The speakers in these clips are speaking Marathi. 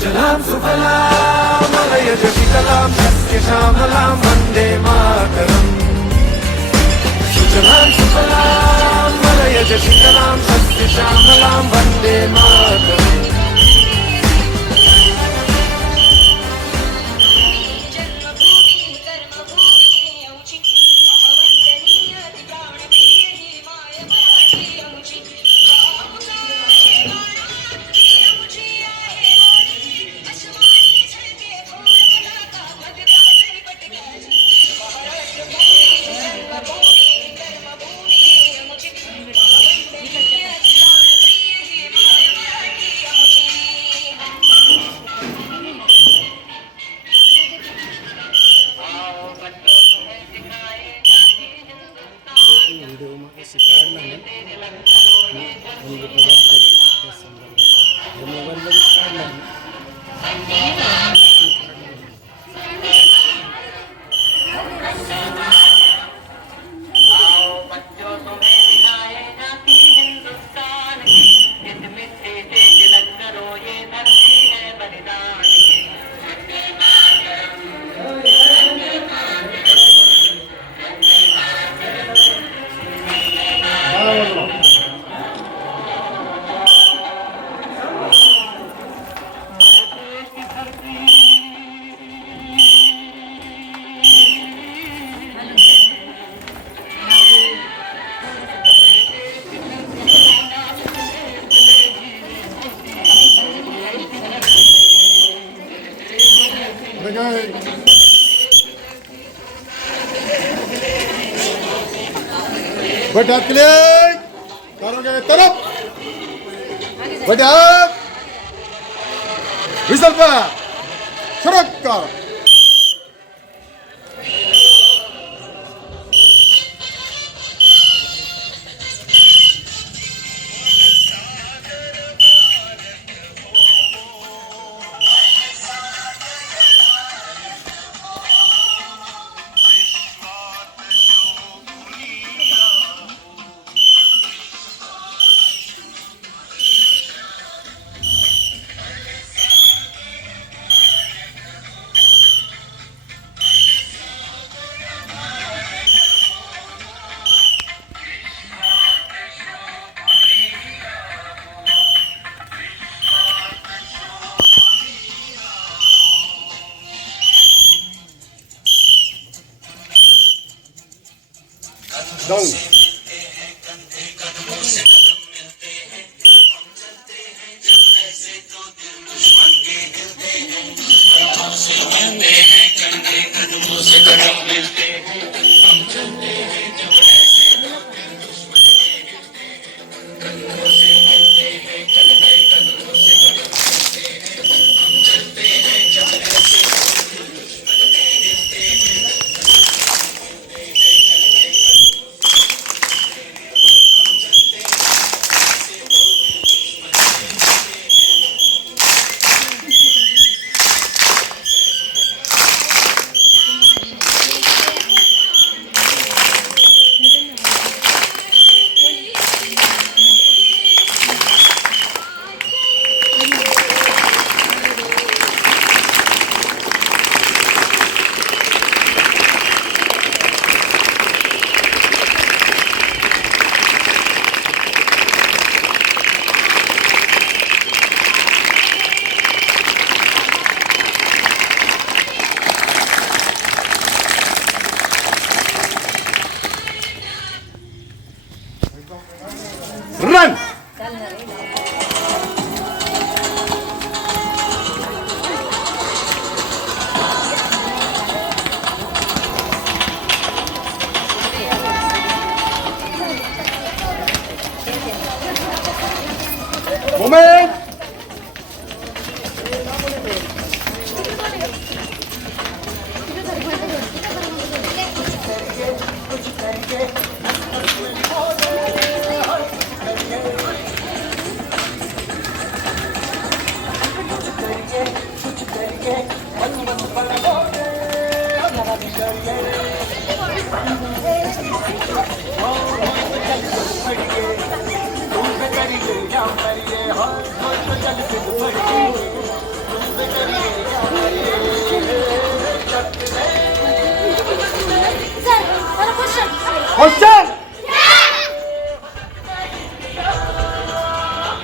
जलाम सुफलाम अलयज विकलाम शस्य श्यामलां वन्दे मातरम् सुजलां सुफलाम अलयज विकलां शस्य श्यामलां वन्दे मातरम् Sunday. बट आकले तरफ. बट विसल्पा सरक Dá. Question!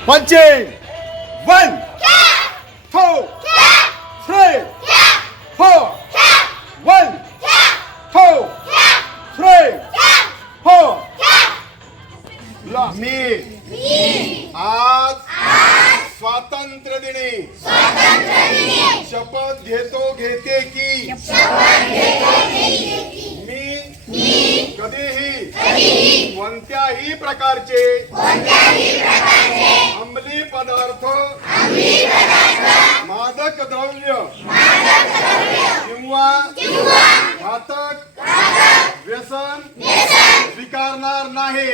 Punching! One! मी. आज स्वातंत्र्य दिनी शपथ घेतो घेते की. मी कधीही कोणत्याही प्रकारचे अंमली पदार्थ मादक द्रव्य किंवा घातक व्यसन स्वीकारणार नाही.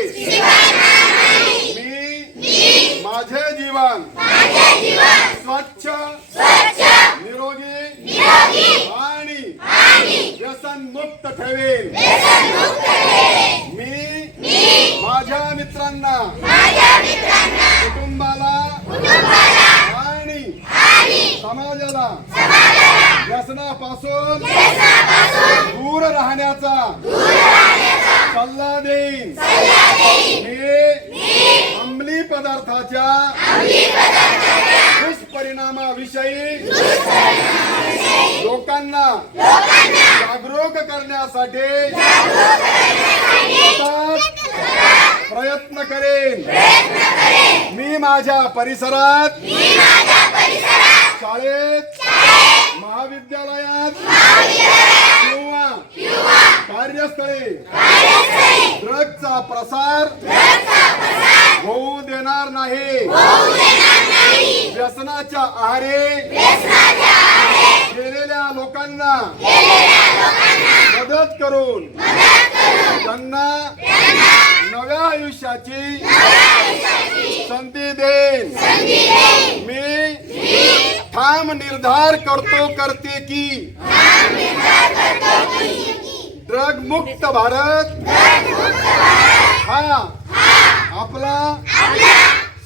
मी माझे जीवन स्वच्छ निरोगी आणि व्यसन मुक्त ठेवेन. मी माझ्या मित्रांना कुटुंबाला आणि समाजाला व्यसनापासून दूर राहण्याचा सल्ला देईन मी अंमली पदार्थाच्या दुष्परिणामाविषयी लोकांना जागरूक करण्यासाठी प्रयत्न करेन. मी माझ्या परिसरात शाळेत महाविद्यालयात किंवा कार्यस्थळी ड्रगचा प्रसार नाही व्यसनाच्या आहारे. गेलेल्या लोकांना मदत करून त्यांना नव्या आयुष्याची संधी देईन. मी ठाम निर्धार करतो करते की ड्रग मुक्त भारत हा आपला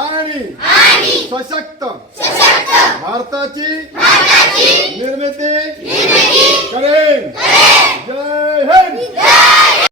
आणि सशक्त. भारताची निर्मिती करेन. जय